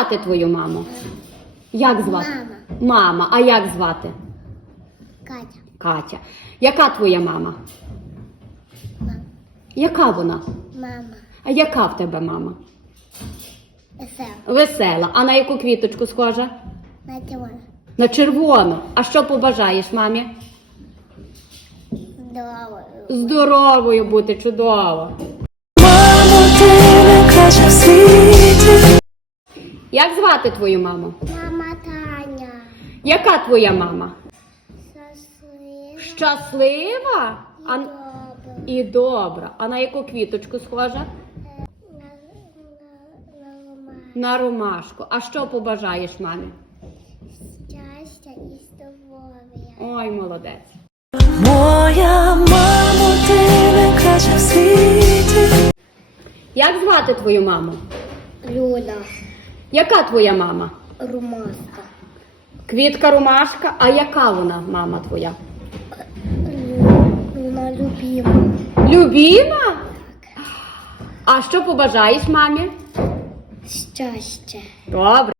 звати твою маму? Як звати? Мама. Мама. А як звати? Катя. Катя. Яка твоя мама? Мама. Яка вона? Мама. А яка в тебе мама? Есел. Весела. А на яку квіточку схожа? Натюра. На червону. А що побажаєш мамі? Здоровою. Здоровою бути, чудово. Мамо, ти найкраща в світі. Як звати твою маму? Мама Таня. Яка твоя мама? Щаслива. Щаслива? А... Добре. І добра. А на яку квіточку схожа? На, на, на ромашку. А що побажаєш мамі? Щастя і здоров'я. Ой, молодець. Моя мамо, ти найкраща в світі. Як звати твою маму? Люда. Яка твоя мама? Румаска. Квітка ромашка. А яка вона, мама твоя? Вона любима. Любіма? А що побажаєш мамі? Щастя. Добре.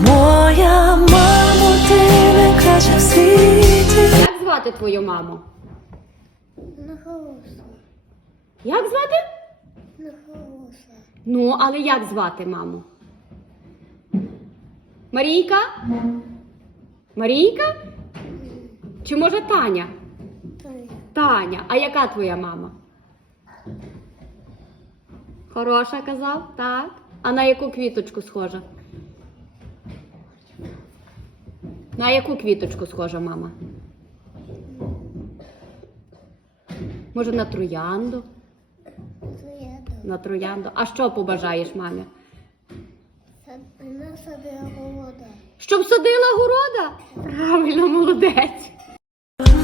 Моя мамо, ти найкраща в світі. Як звати твою маму? На. Як звати? На. Ну, але як звати маму? Марійка? Марійка? Чи може Таня? Таня, а яка твоя мама? Хороша казав? Так. А на яку квіточку схожа? На яку квіточку схожа мама? Може на троянду? На троянду. А що побажаєш мамі? Садила голода. Щоб садила города? Правильно, молодець.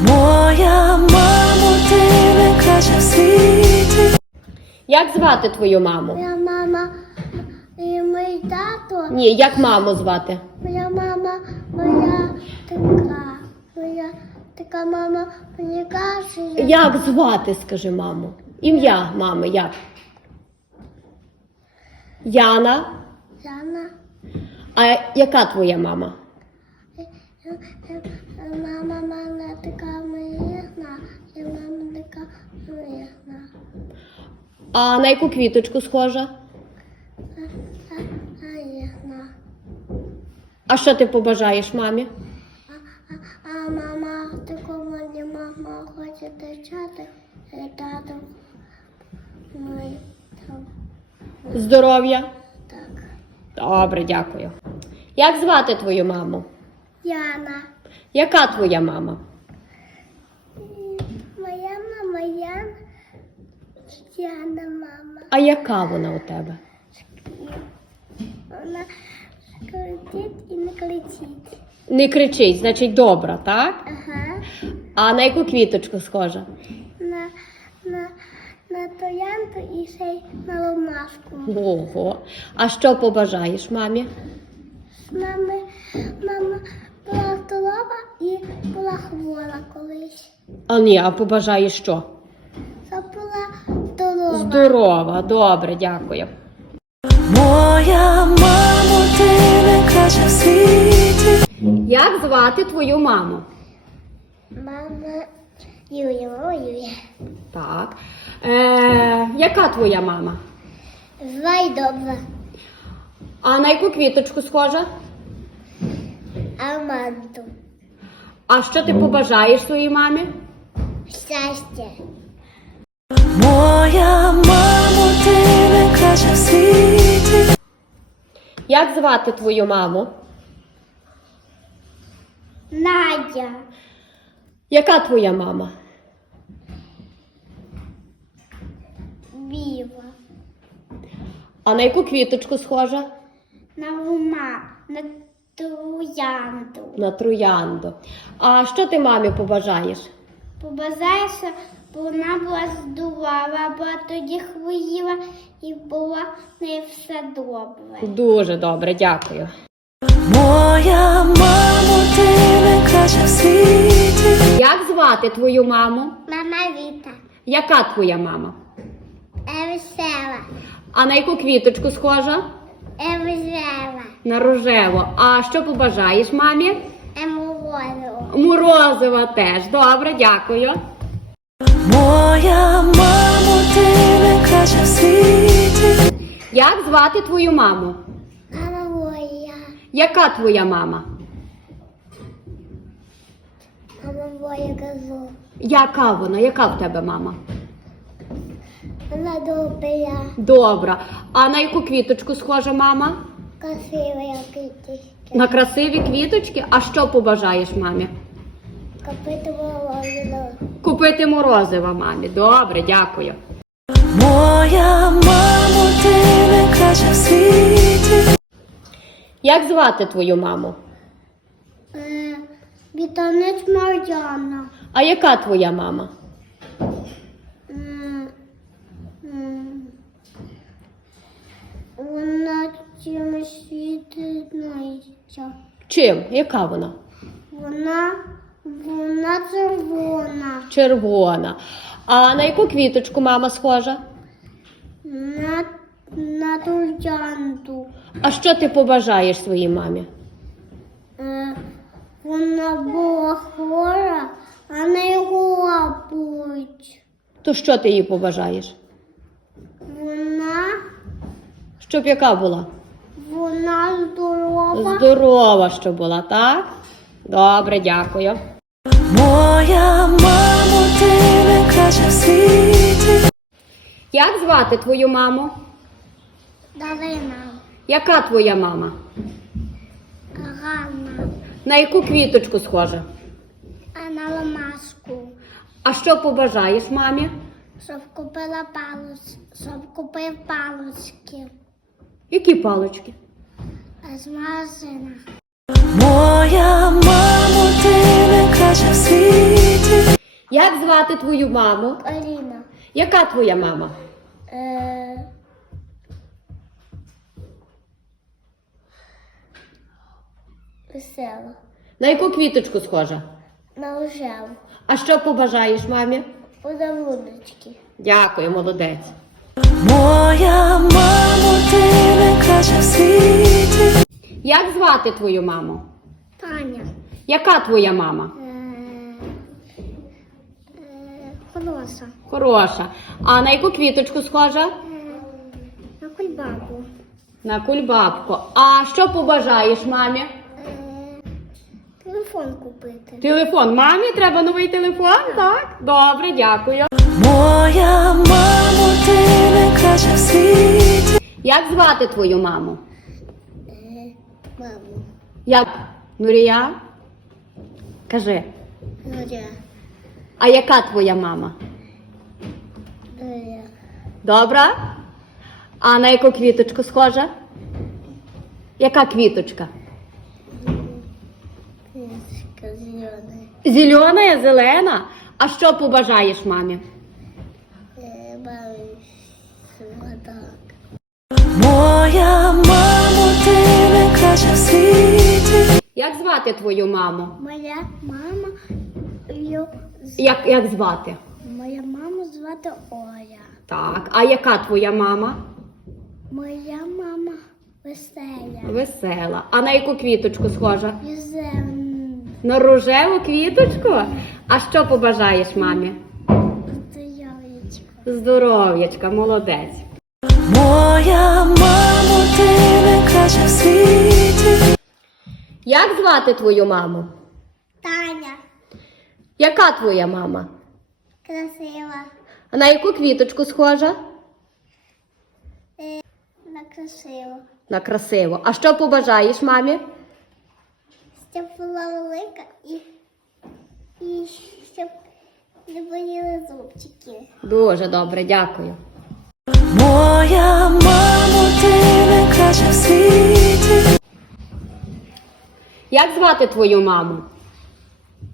Моя мамо, ти найкраща в світі. Як звати твою маму? Моя мама і мій тато. Ні, як маму звати? Моя мама, моя така. Моя така мама мені каже. Як звати, скажи маму? Ім'я мами як? Яна. Яна. А яка твоя мама? Мама мене така мирна, і мама така мирна. А на яку квіточку схожа? Мирна. А що ти побажаєш мамі? А, а, а мама такому не мама хоче мій там. Здоров'я? Так. Добре, дякую. Як звати твою маму? Яна. Яка твоя мама? Моя мама Яна. Яна мама. А яка вона у тебе? Вона кричить і не кричить. Не кричить, значить добра, так? Ага. А на яку квіточку схожа? На, на, на троянду і ще й на ромашку. Ого. А що побажаєш мамі? Мами, мама була здорова і була хвора колись. А ні, а побажаєш що? Це була здорова. Здорова, добре, дякую. Моя мамо, ти найкраща в світі. Як звати твою маму? Мама Юля, мама Юля. Так. Е, яка твоя мама? Звай добре. А на яку квіточку схожа? Аманту. А що ти побажаєш своїй мамі? Щастя. Моя мамо, ти найкраща в світі. Як звати твою маму? Надя. Яка твоя мама? Біва. А на яку квіточку схожа? Троянду. На троянду. А що ти мамі побажаєш? Побажаюся, бо вона була здорова, бо тоді хворіла і було в неї все добре. Дуже добре, дякую. Моя мамо, ти найкраща в світі. Як звати твою маму? Мама Віта. Яка твоя мама? Весела. А на яку квіточку схожа? Весела. На рожево. А що побажаєш мамі? Емовою. Морозива теж. Добре, дякую. Моя мамо, ти найкраща в світі. Як звати твою маму? Мама моя. Яка твоя мама? Мама моя кажу. Яка вона? Яка в тебе мама? Вона добра. Добра. А на яку квіточку схожа мама? Красива китичка. На красиві квіточки? А що побажаєш мамі? Копити волосина. Купити морозива мамі. Добре, дякую. Моя мамо, ти найкраща в світі. Як звати твою маму? Е, Вітанець Мар'яна. А яка твоя мама? Вона чимось відрізняється. Чим? Яка вона? Вона, вона червона. Червона. А на яку квіточку мама схожа? На, на троянду. А що ти побажаєш своїй мамі? Е, Вона була хвора, а не лапуть. То що ти їй побажаєш? Вона, Щоб яка була? вона здорова. Здорова, що була, так? Добре, дякую. Моя мамо, ти найкраща в світі. Як звати твою маму? Дарина, Яка твоя мама? Ганна, На яку квіточку схожа? а на ламаску. А що побажаєш мамі? Щоб купила палець, щоб купив палочки Які палочки? з магазина. Моя мамо, ти найкраща в світі. Як звати твою маму? Аліна. Яка твоя мама? Е... Весела. На яку квіточку схожа? На рожеву. А що побажаєш мамі? Подаруночки. Дякую, молодець. Моя мамо, ти найкраща в світі. Як звати твою маму? Таня. Яка твоя мама? Е... Е... Хороша. Хороша. А на яку квіточку схожа? Е... На кульбабу. На кульбабку. А що побажаєш мамі? Телефон купити. Телефон. Мамі треба новий телефон, так? Добре, дякую. Моя мамо, ти найкраща в світі. Як звати твою маму? Е... Маму. Як? Нурія? Кажи. Горя. А яка твоя мама? Горя. Добра? А на яку квіточку схожа? Яка квіточка? Книжка зелена. Зелена, зелена. А що побажаєш мамі? Моя мамо, ти найкраща в світі. Як звати твою маму? Моя мама її Як, як звати? моя мама звати Оля. Так. А яка твоя мама? Моя мама веселя. Весела. А на яку квіточку схожа? Візем На рожеву квіточку? А що побажаєш мамі? стоялечко. Здоров'ячка, молодець. Моя мамо, Як звати твою маму? Таня Яка твоя мама? красива. А на яку квіточку схожа? На красиво. На красиво. А що побажаєш мамі? Щоб була велика і, і щоб не боліли зубчики. Дуже добре, дякую. Моя мамо, ти найкраща в світі. Як звати твою маму?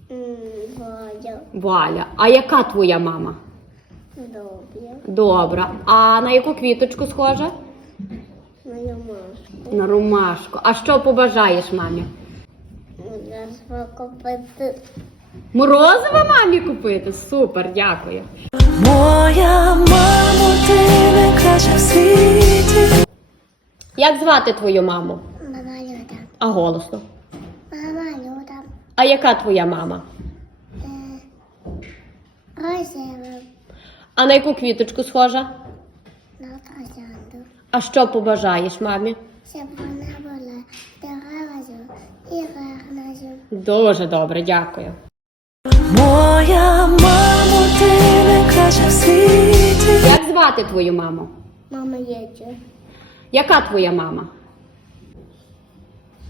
Водя. Валя. А яка твоя мама? Добре. Добра. А на яку квіточку схожа? Моя мама. На ромашку. А що побажаєш мамі? Я купити Морозиво мамі купити? Супер, дякую. Моя мамо, ти найкраща в світі. Як звати твою маму? Наталя А голосно. Мама. А яка твоя мама? Е, А на яку квіточку схожа? На троянду. А що побажаєш мамі? Щоб вона була здоровою і гарною. Дуже добре, дякую. Моя мамо, ти найкраща в світі. Як звати твою маму? Мама їде. Яка твоя мама?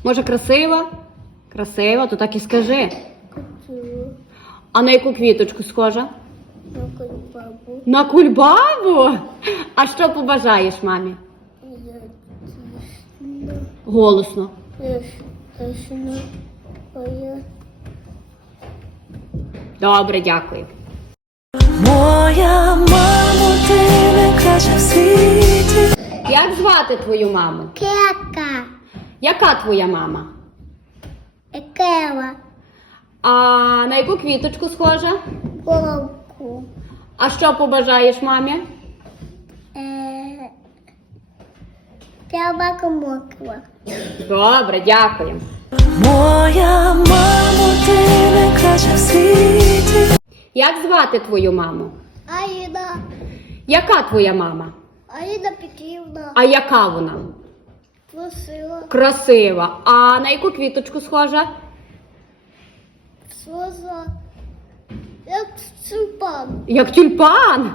Може, красива? Красива, то так і скажи. А на яку квіточку схожа? На кульбабу. На кульбабу? А що побажаєш мамі? Голосно. Добре, дякую. Моя мамо, ти найкраща в світі. Як звати твою маму? Кека. Яка твоя мама? Екева. А на яку квіточку схожа? Головку. А що побажаєш мамі? Е, Прямо моква. Добре, дякую. Моя мамо, ти найкраща в світі. Як звати твою маму? Аїда. Яка твоя мама? Аїда Петрівна. А яка вона? Красива. Красива. А на яку квіточку схожа? Своза. Як супан. Як тюльпан.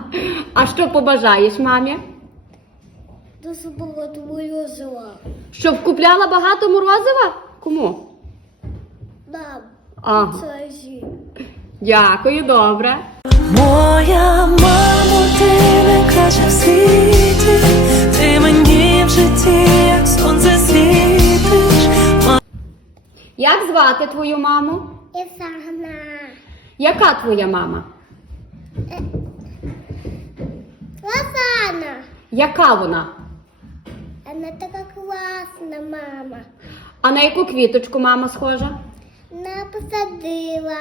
А що побажаєш мамі? Дуже багато морозива. Щоб купляла багато морозива? Кому? Нам. Ага. Це. Дякую, добре. Моя мамо, ти найкраща в світі. Ти мені в житті, Як звати твою маму? Ісана. Яка твоя мама? Лосана. Яка вона? Вона така класна мама. А на яку квіточку мама схожа? Вона посадила.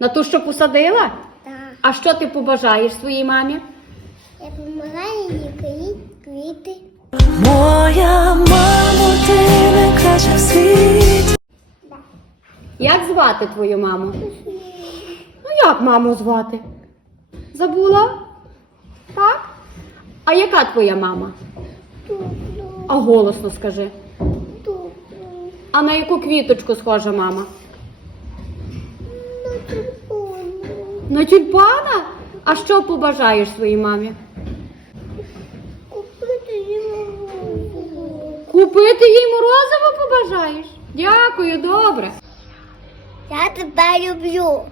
На ту, що посадила? Так. А що ти побажаєш своїй мамі? Я допомагаю їй квіт- квіти. Моя мамо, ти найкраща в світі. Як звати твою маму? Ну як маму звати? Забула? Так? А яка твоя мама? А голосно скажи. А на яку квіточку схожа мама? На тюльпана? А що побажаєш своїй мамі? Купити їй морозиво. Купити їй морозиво побажаєш? Дякую, добре. Я тебе люблю.